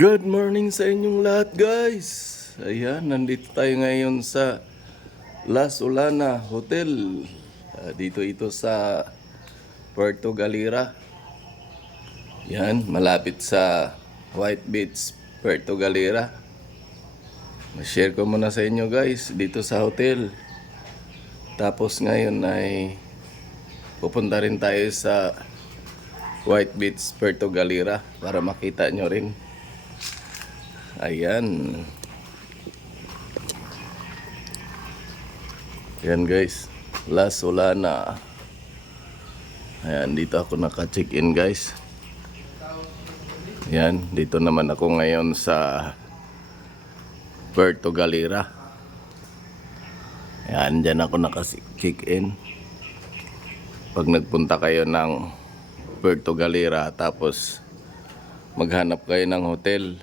Good morning sa inyong lahat, guys. Ayan, nandito tayo ngayon sa La Solana Hotel. Dito ito sa Puerto Galera. Yan, malapit sa White Beach, Puerto Galera. Ma-share ko muna sa inyo, guys, dito sa hotel. Tapos ngayon ay pupunta rin tayo sa White Beach, Puerto Galera para makita nyo rin. Ayan. Ayan, guys, La Solana. Ayan, dito ako naka-check-in, guys. Ayan, dito naman ako ngayon sa Puerto Galera. Ayan, dyan ako naka-check-in. Pag nagpunta kayo ng Puerto Galera tapos maghanap kayo ng hotel,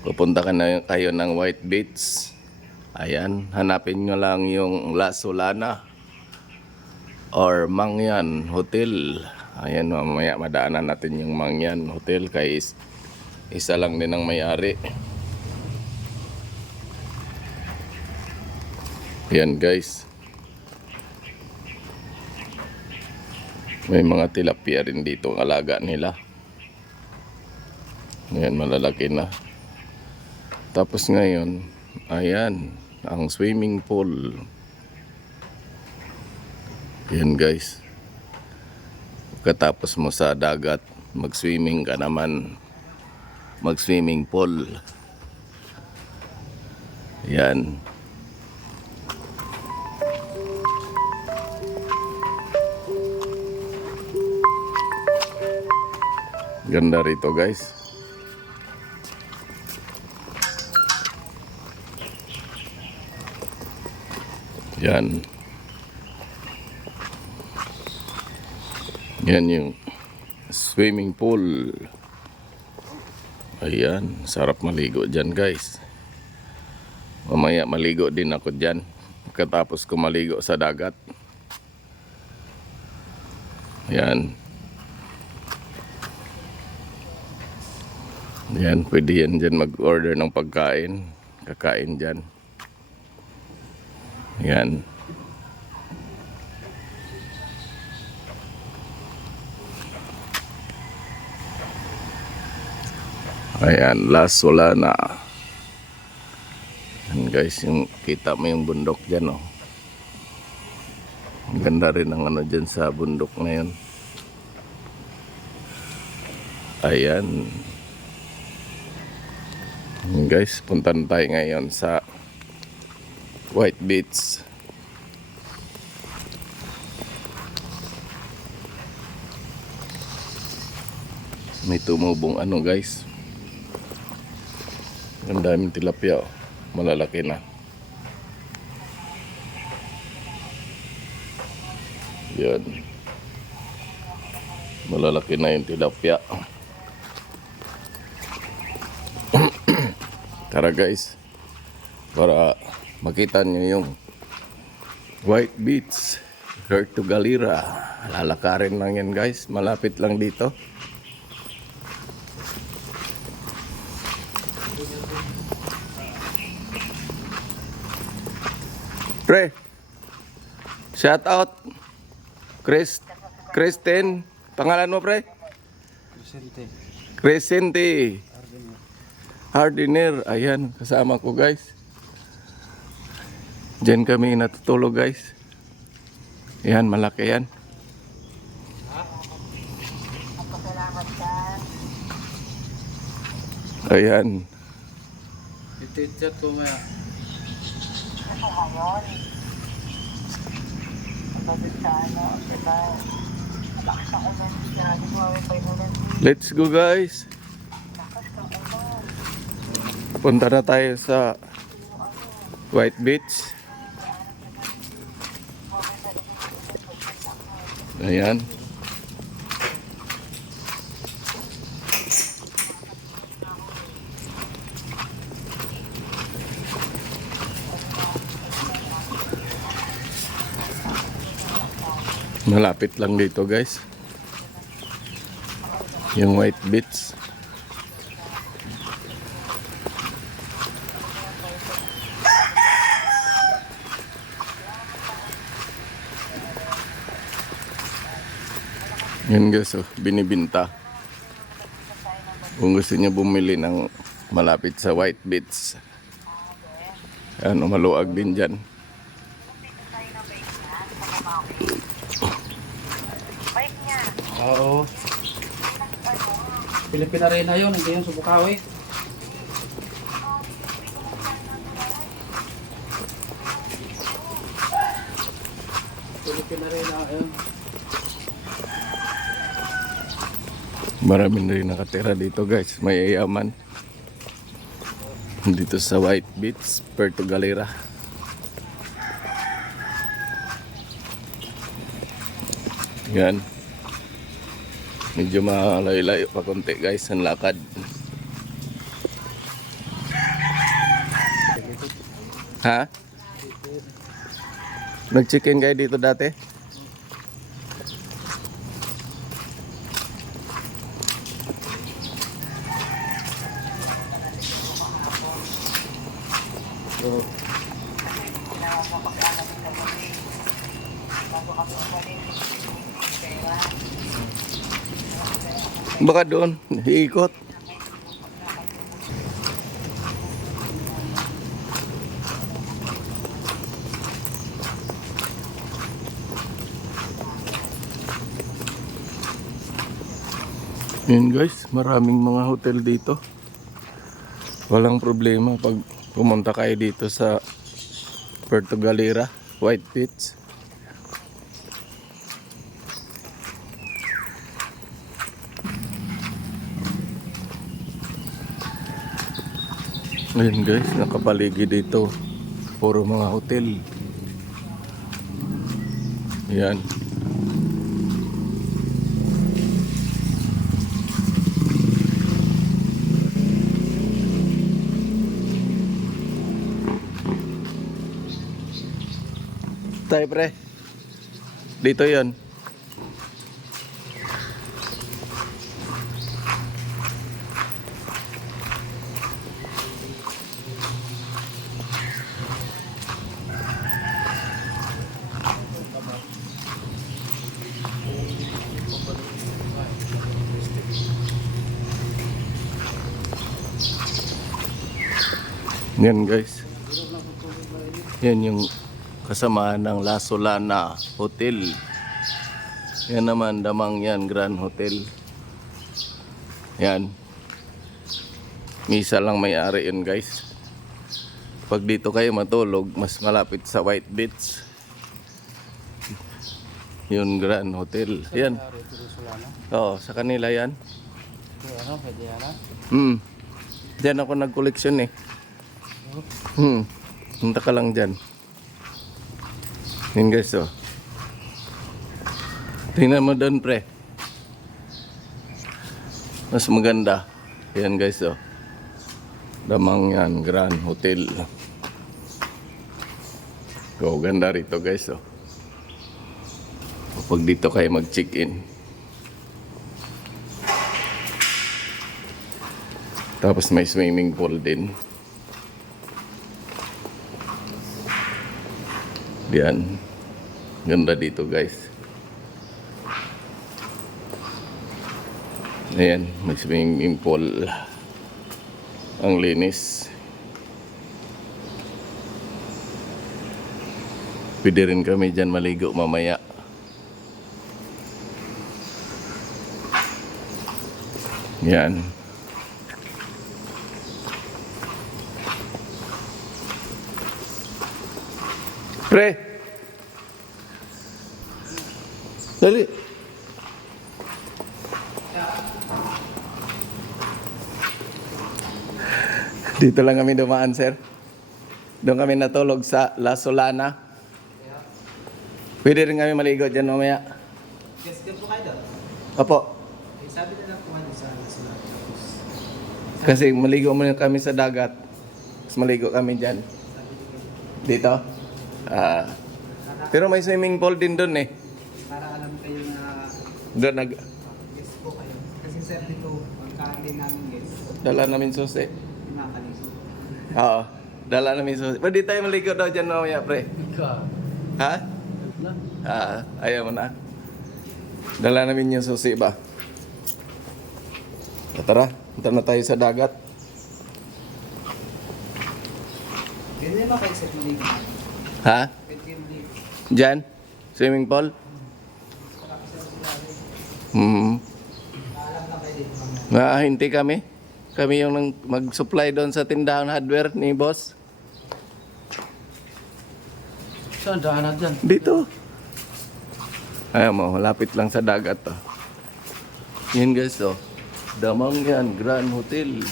pupunta kayo ng White Beach. Ayan, hanapin nyo lang yung La Solana or Mangyan Hotel. Ayan, mamaya madaanan natin yung Mangyan Hotel kay isa lang din ang may-ari. Ayan, guys, may mga tilapia rin dito ang alaga nila. Ayan, malalaki na. Tapos ngayon, ayan, ang swimming pool. Ayan, guys. Pagkatapos mo sa dagat, mag-swimming ka naman. Mag-swimming pool. Ayan. Ganda rito, guys. Yan. Yan yung swimming pool. Ayan, sarap maligo dyan, guys. Mamaya maligo din ako dyan pagkatapos ko maligo sa dagat. Ayan. Yan, pwede yan dyan mag-order ng pagkain. Kakain dyan. Yan. Ayan, La Solana. Yan, guys, yung kita mo yung bundok dyan, oh. Ang ganda rin ang ano dyan sa bundok na yun. Ayan. Yan, guys, punta na tayo ngayon sa White Beach. May tumubong ano, guys. Ang daming tilapia, oh. Malalaki na. Yan. Malalaki na yung tilapia. Tara, guys, para makita nyo yung White Beach, Puerto Galera. Lalakarin lang yan, guys. Malapit lang dito. Pre, shout out Kristen. Pangalan mo, pre? Crescente Hardiner. Ayan, kasama ko, guys. Diyan kami natutulog, guys. Ayan, malaki yan. Ayan. Iti-chat ko maya. Let's go, guys. Punta na tayo sa White Beach. Ayan. Malapit lang dito, guys, yung White Beach. Yan guys, oh, binibinta. Kung gusto niya bumili ng malapit sa White Beach. Ano, maluag din dyan. Oo. Philippine Arena yun, hindi yun sa Bukawi. Philippine Arena yun. Marami na rin nakatira dito guys. May yayaman. Dito sa White Beach, Puerto Galera. Yan. Medyo malayo-layo pa konti guys ang lakad. Ha? Nag-chicken kayo dito dati? So, Baka doon, iikot. Yun guys, maraming mga hotel dito. Walang problema pag pumunta kayo dito sa Puerto Galera, White Beach. Ayun guys, nakapaligid dito. Puro mga hotel. Yan. Tayo pre. Dito yon. Yan guys. Yan yung kasamaan ng La Solana Hotel. Yan naman, damang yan, Grand Hotel. Yan. Misa lang may-ari yun guys. Pag dito kayo matulog, mas malapit sa White Beach. Yun, Grand Hotel. Yan. Oo, sa kanila yan. ano, pwede yan. Diyan ako nag-collection eh. Punta ka lang dyan. Yan guys, oh. Tingnan mo doon, pre. Mas maganda. Yan guys, oh. Damang yan, Grand Hotel. So, ganda rito guys, oh. Kapag dito kayo mag-check-in. Tapos may swimming pool din. Yan. Ganda dito guys. Ayan, may swimming pool. Ang linis. Pwede rin kami dyan maligo mamaya. Yan. Pre. Dali. Dito lang kami dumaan, sir. Doon kami natulog sa La Solana. Pwede rin kami maligo dyan mamaya. Yes, din po kayo doon. Opo. Eh, sabi na lang po ano sa sulat. Kasi maligo muna kami sa dagat. Tapos maligo kami dyan. Dito? Pero may swimming pool din doon eh. Para alam kayo na Doon yes po kayo. Kasi sir dito, pagkain namin yes, dala namin susi. pinakalis. Oo. Dala namin susi. Pwede tayo maligo daw dyan mamaya, pre. Ika. Ha? Na. Ayaw mo na. Dala namin yung susi ba? Tara, punta na tayo sa dagat. Ganyan ba kayo set mo dito? Ha? Pwede yung dito. Diyan? Swimming pool? Hmm. Alam na kayo dito mamaya. Hindi kami. Kami yung mag-supply doon sa tindahan hardware ni boss. Saan daanan dyan? Dito. Ayaw mo, lapit lang sa dagat to. Yan guys, oh. Damang yan, Grand Hotel.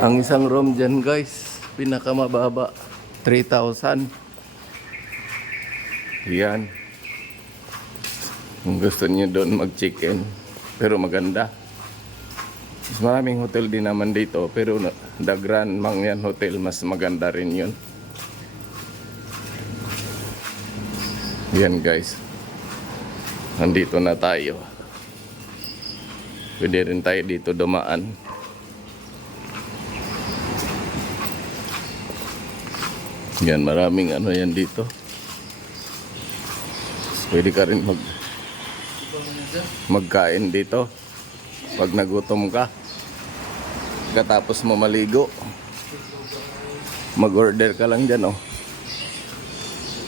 Ang isang room dyan guys, pinakamababa, 3,000. Yan. Kung gusto niyo doon mag-check-in, pero maganda. Mas maraming hotel din naman dito, pero The Grand Mangyan Hotel, mas maganda rin yun. Yan guys. Nandito na tayo. Pwede rin tayo dito dumaan. Yan, maraming ano yan dito. Pwede ka rin magkain dito pag nagutom ka. Katapos mo maligo, mag-order ka lang dyan, oh.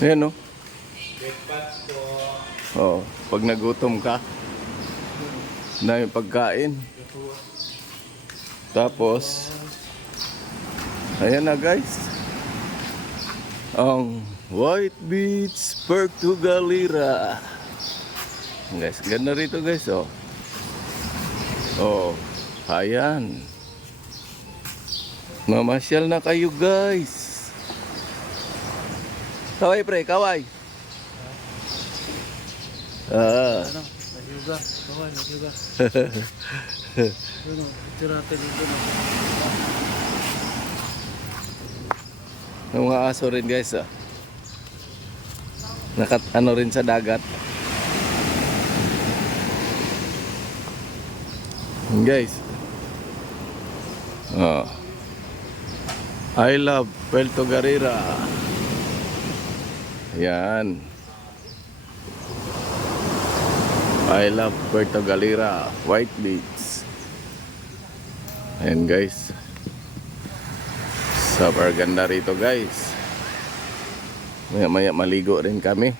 Ayan, oh. Oh, pag nagutom ka, dami pagkain. Tapos, ayan na guys. Ang White Beach, Puerto Galera. Guys, ganda rito guys, oh. Oh, ayan. Mamasyal na kayo guys. Kaway pre, kaway. Ano? Nag-yoga. Bawal, nag-yoga. Ano? Tirate dito na. Yung mga aso rin guys, ah. Ano rin sa dagat. Guys. Oh. I love Puerto Galera. Yan. I love Puerto Galera, White Beach. Ayan guys. Super ganda rito guys. Maya maya maligo rin kami.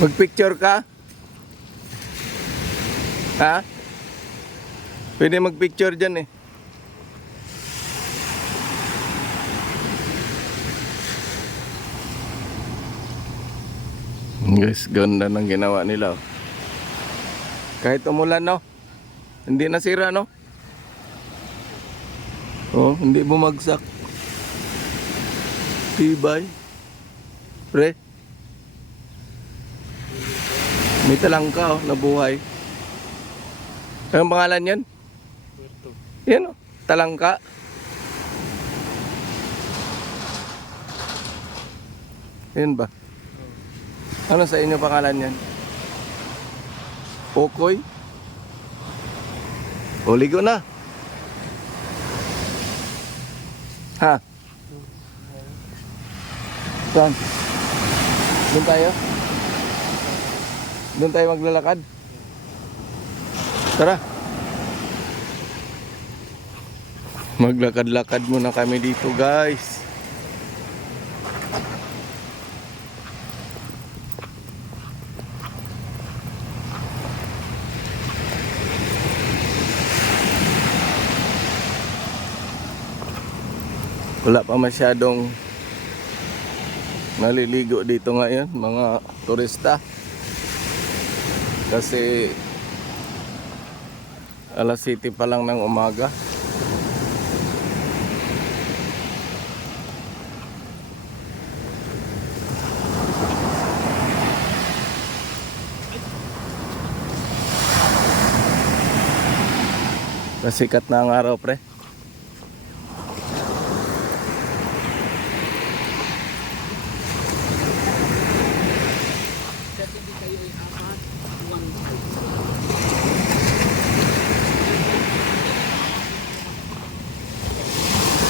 Magpicture ka? Ha? Pwede magpicture dyan eh. Guys, ganda ng ginawa nila. Kahit umulan, no? Hindi nasira, no? Oh, hindi bumagsak. Tibay. Pre. May talangka, oh, nabuhay. Anong pangalan yan? Puerto. Yan, oh, talangka. Yan ba? Ano sa inyo pangalan yan? Pokoy? O, ligo na. Ha? Saan? Doon tayo? Doon tayo maglalakad? Tara. Maglakad-lakad muna kami dito, guys. Wala pa masyadong naliligo dito ngayon, mga turista. Kasi alas 7 pa lang ng umaga. Kasikat na ang araw, pre. Kasi hindi kayo ay apat.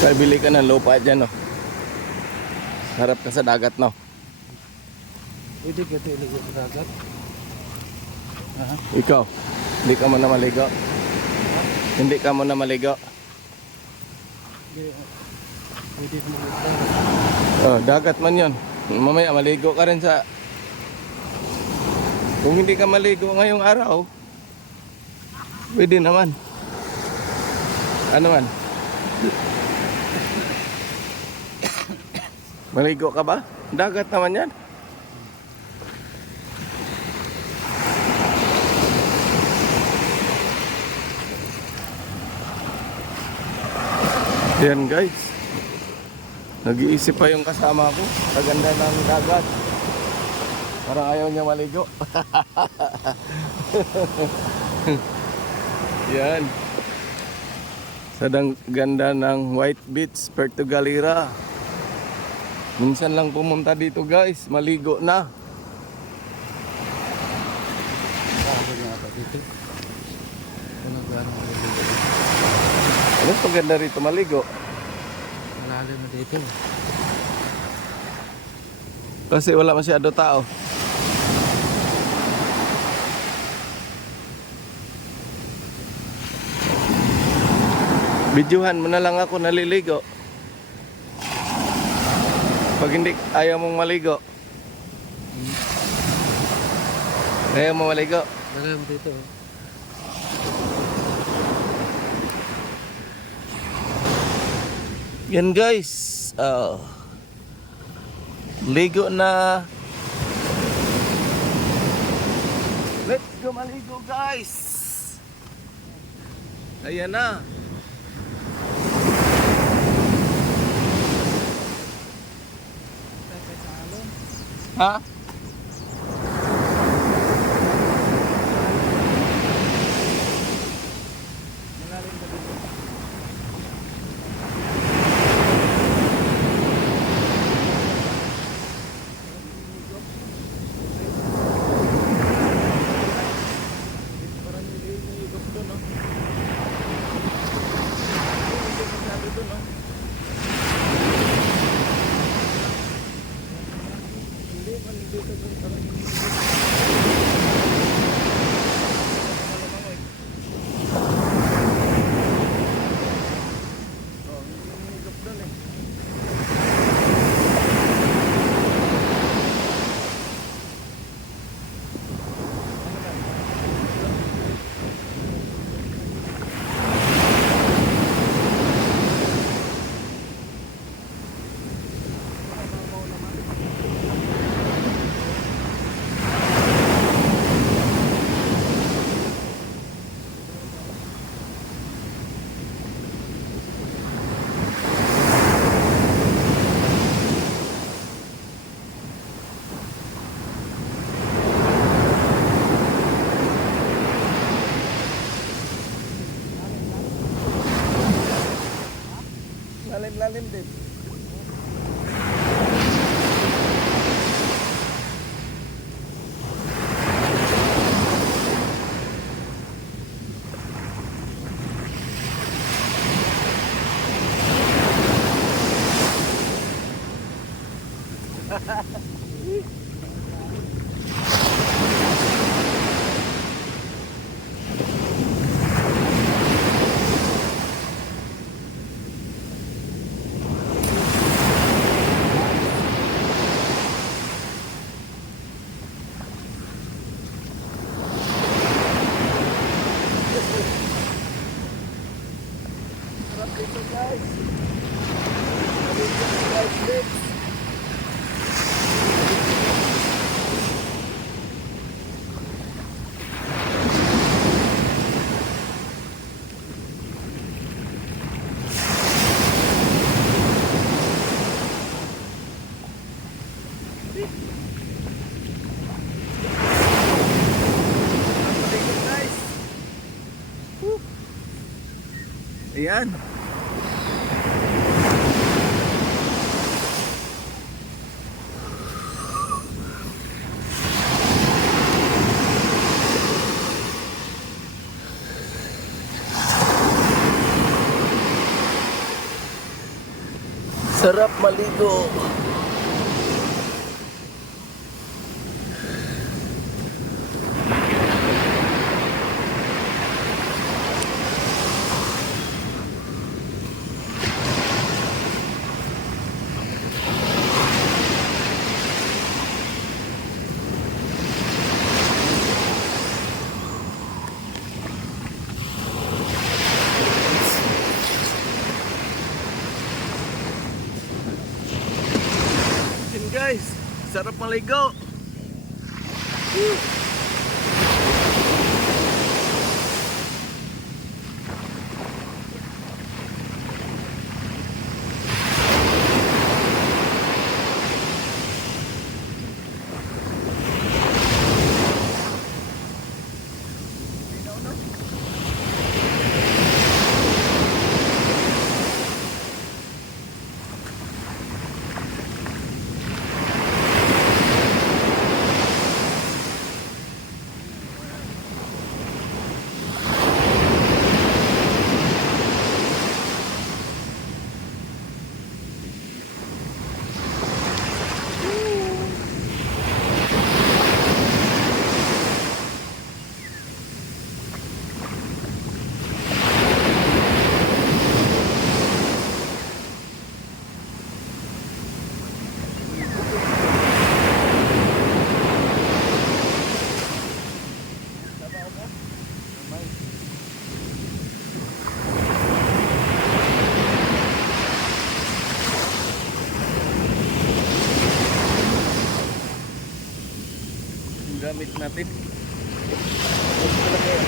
Kaya bili ka ng lupa dyan, no? Harap ka sa dagat, no? Pwede ka ito ilagay sa dagat. Aha. Ikaw, hindi ka mo na maligo. Hindi ka mo na maligo. Pwede ka mag-try. Oh, dagat man yon. Mamaya maligo ka rin sa... Kung hindi ka maligo ngayong araw, pwede naman. Ano man? Maligo ka ba? Dagat naman yan. Yan guys. Nag-iisip pa yung kasama ko. Kaganda ng dagat. Parang ayaw niya maligo. Yan. Sa ganda ng White Beach, Puerto Galera. Minsan lang pumunta dito guys. Maligo na. Sabi nga ata dito. Ano ba ang maligo? Ano paganda rito maligo? Malalim na dito. Kasi wala masyado tao. Bidyuhan mo na lang ako naliligo. Pag hindi ayaw mong maligo. Ayaw mo maligo. Lagay mo dito. Yan guys. Ligo na. Let's go maligo guys. Ayan na. Ha? Lalim din. Ayan. Sarap maligo. Yun guys, sarap maligo. Yung gamit natin. Ito lang yan.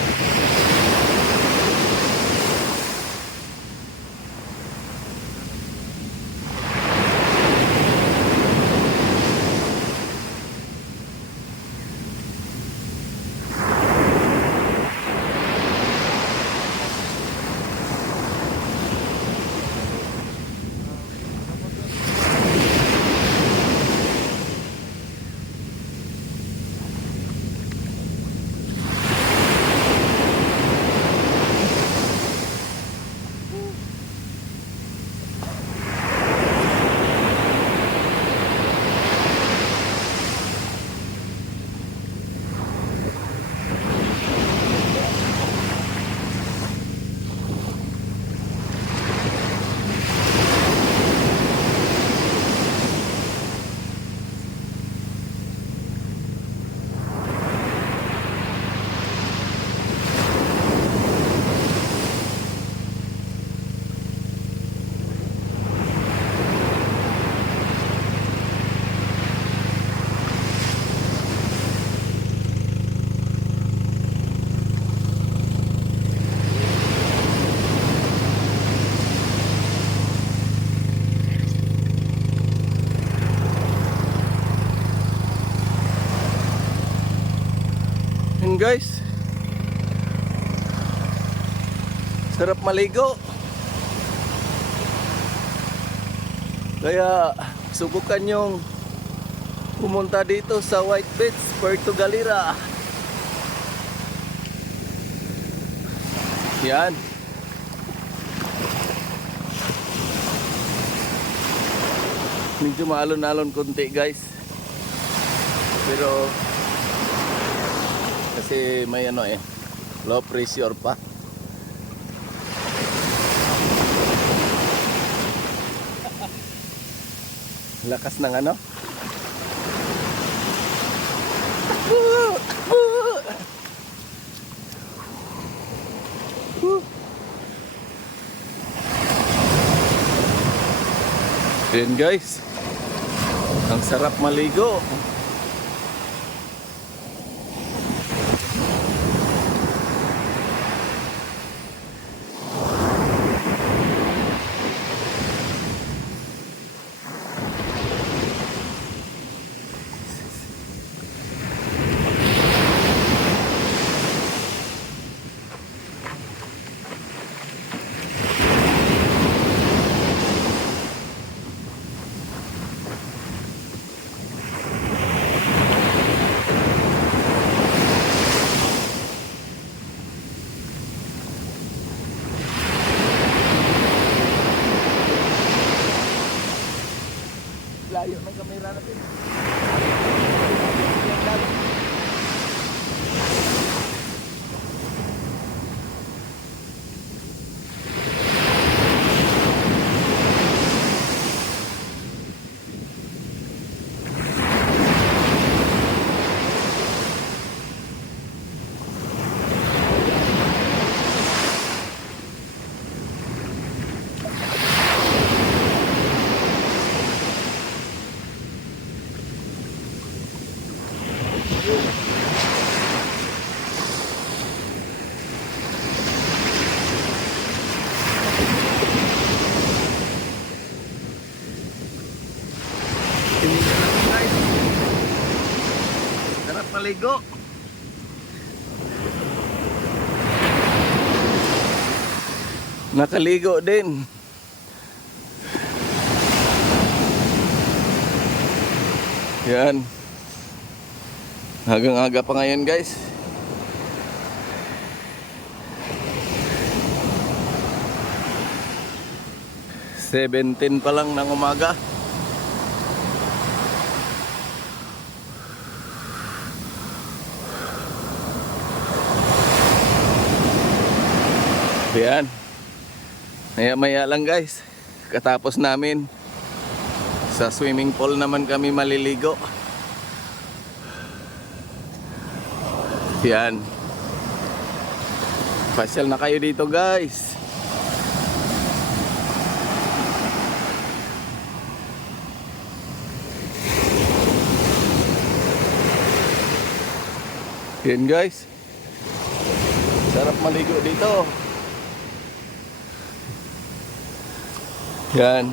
Yun guys, sarap maligo. Kaya subukan yung pumunta dito sa White Beach, Puerto Galera. Yan. Medyo maalon-alon konti guys, pero kasi may ano low pressure pa. Lakas ng ano. Yan guys, ang sarap maligo. layo ng kamera natin. Tingnan natin guys. Sarap maligo. Nakaligo din. Yan. Hanggang aga pa ngayon guys. Seventeen pa lang ng umaga. Yan. Maya-maya lang guys. Katapos namin. Sa swimming pool naman kami maliligo. Yan. Pasyal na kayo dito guys. Yan guys. Sarap maligo dito. Yan.